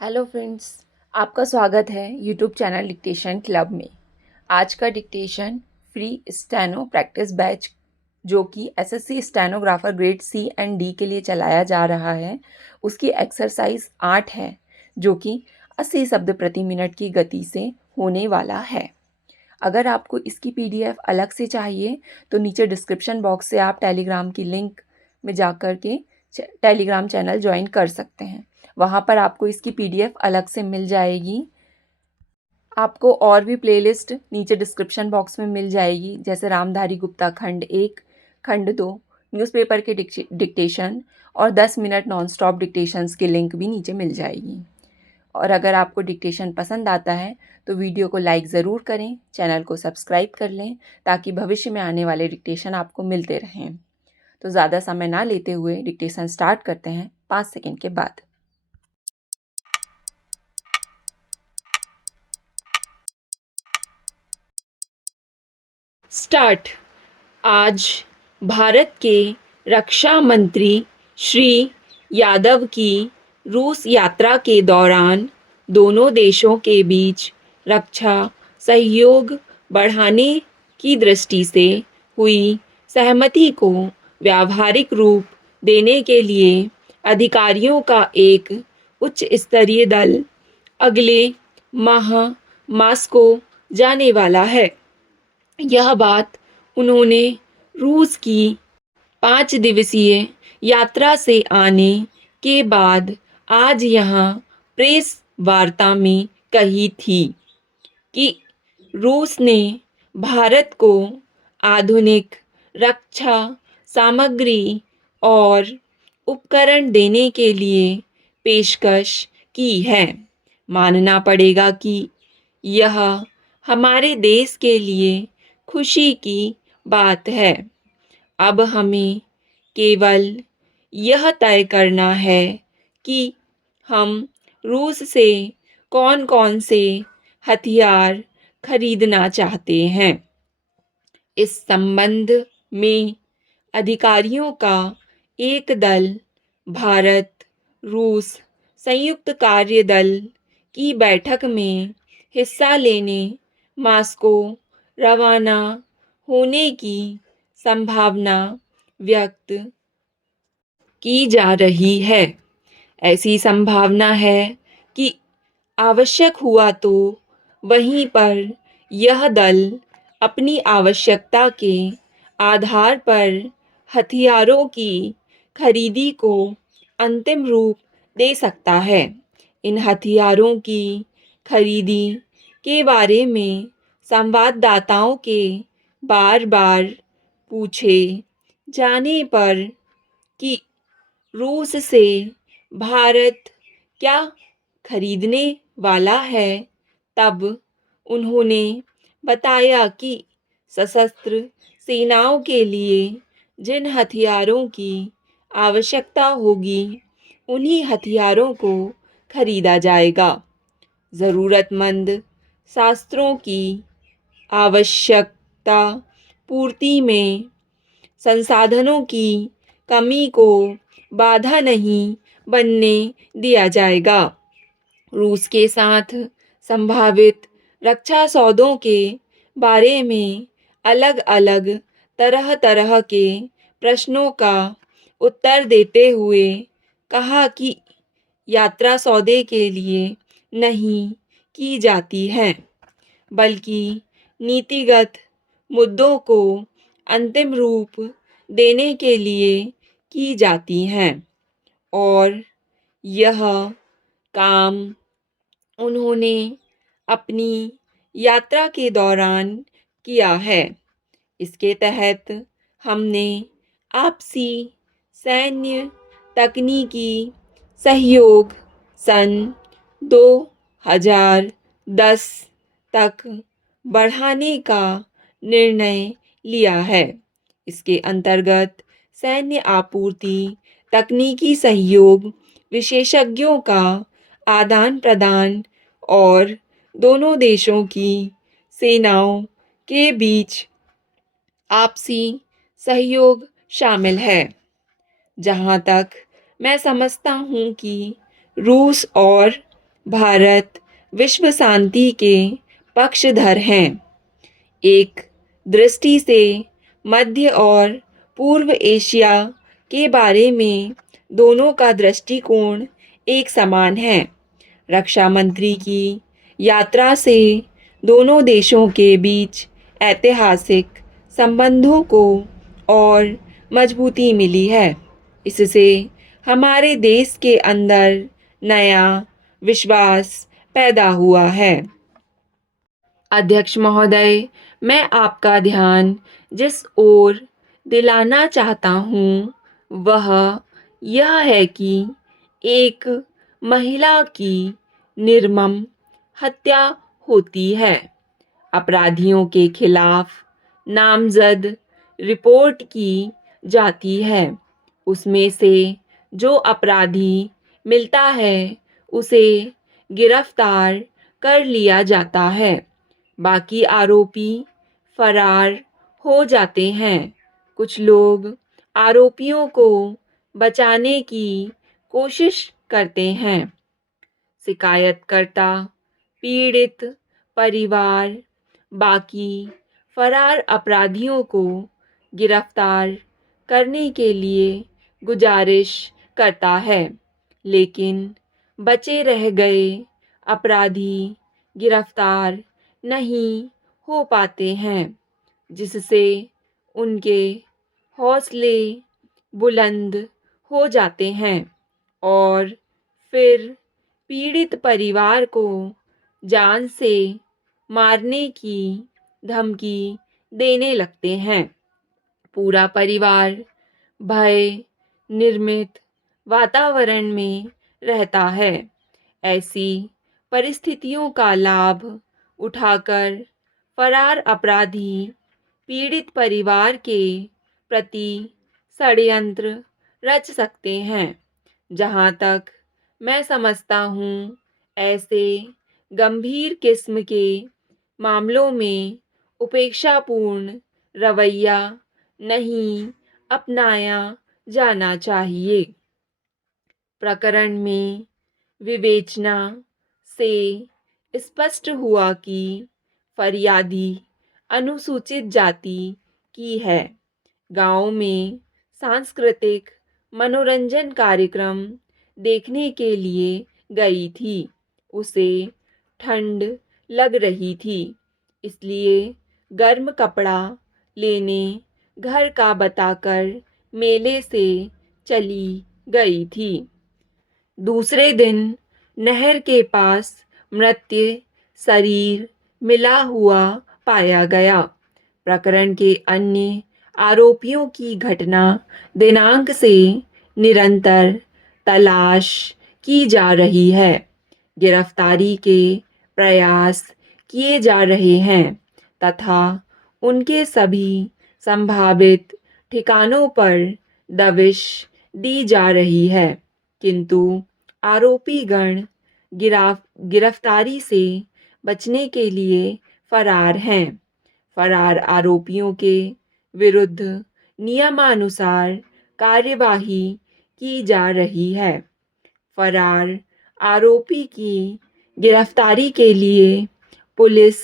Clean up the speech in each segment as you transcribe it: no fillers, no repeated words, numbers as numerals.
Hello friends, आपका स्वागत है यूट्यूब चैनल डिक्टेशन क्लब में। आज का dictation free steno practice batch जो कि SSC stenographer grade C and D के लिए चलाया जा रहा है, उसकी एक्सरसाइज 8 है जो कि 80 शब्द प्रति मिनट की गति से होने वाला है। अगर आपको इसकी पीडीएफ अलग से चाहिए तो नीचे डिस्क्रिप्शन बॉक्स से आप टेलीग्राम की लिंक में जाकर के टेलीग्राम चैनल ज्वाइन कर सकते हैं। वहाँ पर आपको इसकी पीडीएफ अलग से मिल जाएगी। आपको और भी प्लेलिस्ट नीचे डिस्क्रिप्शन बॉक्स में मिल जाएगी, जैसे रामधारी गुप्ता खंड 1, खंड 2, न्यूज़पेपर के डिक्टेशन और 10 मिनट नॉन स्टॉप डिक्टेशंस की लिंक भी नीचे मिल जाएगी। और अगर आपको डिक्टेशन पसंद आता है तो वीडियो को लाइक ज़रूर करें, चैनल को सब्सक्राइब कर लें ताकि भविष्य में आने वाले डिक्टेशन आपको मिलते रहें। तो ज़्यादा समय ना लेते हुए डिक्टेशन स्टार्ट करते हैं 5 सेकंड के बाद। स्टार्ट। आज भारत के रक्षा मंत्री श्री यादव की रूस यात्रा के दौरान दोनों देशों के बीच रक्षा सहयोग बढ़ाने की दृष्टि से हुई सहमति को व्यावहारिक रूप देने के लिए अधिकारियों का एक उच्च स्तरीय दल अगले माह मास्को जाने वाला है। यह बात उन्होंने रूस की 5 दिवसीय यात्रा से आने के बाद आज यहाँ प्रेस वार्ता में कही थी कि रूस ने भारत को आधुनिक रक्षा सामग्री और उपकरण देने के लिए पेशकश की है। मानना पड़ेगा कि यह हमारे देश के लिए खुशी की बात है। अब हमें केवल यह तय करना है कि हम रूस से कौन कौन से हथियार खरीदना चाहते हैं। इस संबंध में अधिकारियों का एक दल भारत रूस संयुक्त कार्य दल की बैठक में हिस्सा लेने मास्को रवाना होने की संभावना व्यक्त की जा रही है। ऐसी संभावना है कि आवश्यक हुआ तो वहीं पर यह दल अपनी आवश्यकता के आधार पर हथियारों की खरीदी को अंतिम रूप दे सकता है। इन हथियारों की खरीदी के बारे में संवाददाताओं के बार बार पूछे जाने पर कि रूस से भारत क्या खरीदने वाला है, तब उन्होंने बताया कि सशस्त्र सेनाओं के लिए जिन हथियारों की आवश्यकता होगी उन्हीं हथियारों को खरीदा जाएगा। ज़रूरतमंद शस्त्रों की आवश्यकता पूर्ति में संसाधनों की कमी को बाधा नहीं बनने दिया जाएगा। रूस के साथ संभावित रक्षा सौदों के बारे में अलग अलग तरह तरह के प्रश्नों का उत्तर देते हुए कहा कि यात्रा सौदे के लिए नहीं की जाती है, बल्कि नीतिगत मुद्दों को अंतिम रूप देने के लिए की जाती हैं और यह काम उन्होंने अपनी यात्रा के दौरान किया है। इसके तहत हमने आपसी सैन्य तकनीकी सहयोग सन 2010 तक बढ़ाने का निर्णय लिया है। इसके अंतर्गत सैन्य आपूर्ति, तकनीकी सहयोग, विशेषज्ञों का आदान प्रदान और दोनों देशों की सेनाओं के बीच आपसी सहयोग शामिल है। जहाँ तक मैं समझता हूँ कि रूस और भारत विश्व शांति के पक्षधर हैं। एक दृष्टि से मध्य और पूर्व एशिया के बारे में दोनों का दृष्टिकोण एक समान है। रक्षा मंत्री की यात्रा से दोनों देशों के बीच ऐतिहासिक संबंधों को और मजबूती मिली है। इससे हमारे देश के अंदर नया विश्वास पैदा हुआ है। अध्यक्ष महोदय, मैं आपका ध्यान जिस ओर दिलाना चाहता हूँ वह यह है कि एक महिला की निर्मम हत्या होती है। अपराधियों के खिलाफ नामजद रिपोर्ट की जाती है। उसमें से जो अपराधी मिलता है उसे गिरफ्तार कर लिया जाता है। बाकी आरोपी फरार हो जाते हैं। कुछ लोग आरोपियों को बचाने की कोशिश करते हैं। शिकायतकर्ता, पीड़ित परिवार बाकी फरार अपराधियों को गिरफ्तार करने के लिए गुजारिश करता है, लेकिन बचे रह गए अपराधी गिरफ्तार नहीं हो पाते हैं, जिससे उनके हौसले बुलंद हो जाते हैं और फिर पीड़ित परिवार को जान से मारने की धमकी देने लगते हैं। पूरा परिवार भय निर्मित वातावरण में रहता है। ऐसी परिस्थितियों का लाभ उठाकर फरार अपराधी पीड़ित परिवार के प्रति षड्यंत्र रच सकते हैं। जहाँ तक मैं समझता हूँ, ऐसे गंभीर किस्म के मामलों में उपेक्षापूर्ण रवैया नहीं अपनाया जाना चाहिए। प्रकरण में विवेचना से स्पष्ट हुआ कि फरियादी अनुसूचित जाति की है। गांव में सांस्कृतिक मनोरंजन कार्यक्रम देखने के लिए गई थी। उसे ठंड लग रही थी, इसलिए गर्म कपड़ा लेने घर का बताकर मेले से चली गई थी। दूसरे दिन नहर के पास मृत शरीर मिला हुआ पाया गया। प्रकरण के अन्य आरोपियों की घटना दिनांक से निरंतर तलाश की जा रही है। गिरफ्तारी के प्रयास किए जा रहे हैं तथा उनके सभी संभावित ठिकानों पर दबिश दी जा रही है, किंतु आरोपीगण गिरफ्तारी से बचने के लिए फरार हैं। फरार आरोपियों के विरुद्ध नियमानुसार कार्यवाही की जा रही है। फरार आरोपी की गिरफ्तारी के लिए पुलिस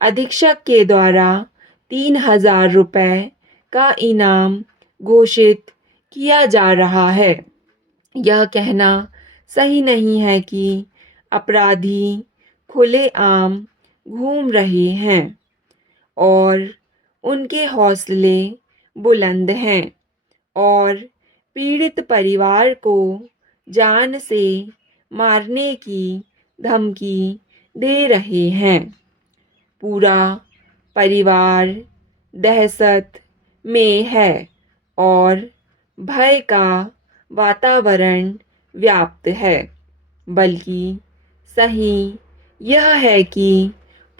अधीक्षक के द्वारा 3,000 रुपये का इनाम घोषित किया जा रहा है। यह कहना सही नहीं है कि अपराधी खुलेआम घूम रहे हैं और उनके हौसले बुलंद हैं और पीड़ित परिवार को जान से मारने की धमकी दे रहे हैं। पूरा परिवार दहशत में है और भय का वातावरण व्याप्त है। बल्कि सही यह है कि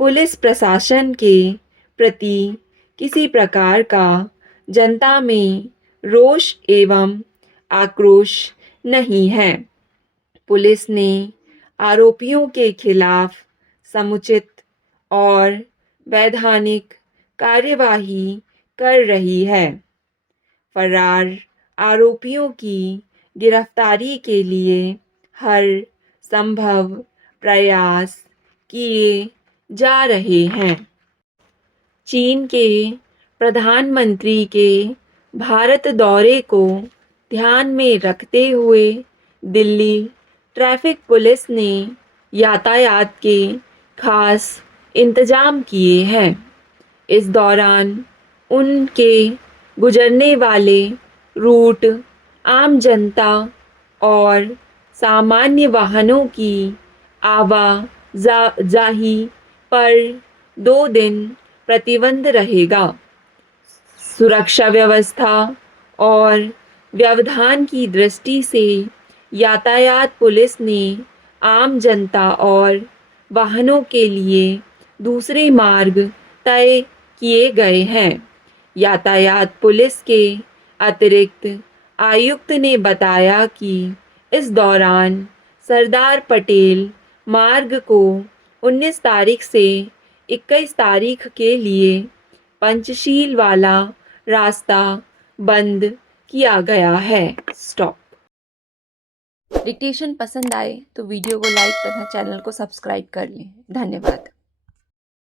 पुलिस प्रशासन के प्रति किसी प्रकार का जनता में रोष एवं आक्रोश नहीं है। पुलिस ने आरोपियों के खिलाफ समुचित और वैधानिक कार्यवाही कर रही है। फरार आरोपियों की गिरफ्तारी के लिए हर संभव प्रयास किए जा रहे हैं। चीन के प्रधानमंत्री के भारत दौरे को ध्यान में रखते हुए दिल्ली ट्रैफिक पुलिस ने यातायात के खास इंतजाम किए हैं। इस दौरान उनके गुजरने वाले रूट आम जनता और सामान्य वाहनों की आवाजाही पर 2 दिन प्रतिबंध रहेगा। सुरक्षा व्यवस्था और व्यवधान की दृष्टि से यातायात पुलिस ने आम जनता और वाहनों के लिए दूसरे मार्ग तय किए गए हैं। यातायात पुलिस के अतिरिक्त आयुक्त ने बताया कि इस दौरान सरदार पटेल मार्ग को 19 तारीख से 21 तारीख के लिए पंचशील वाला रास्ता बंद किया गया है। स्टॉप। डिक्टेशन पसंद आए तो वीडियो को लाइक तथा चैनल को सब्सक्राइब कर लें। धन्यवाद।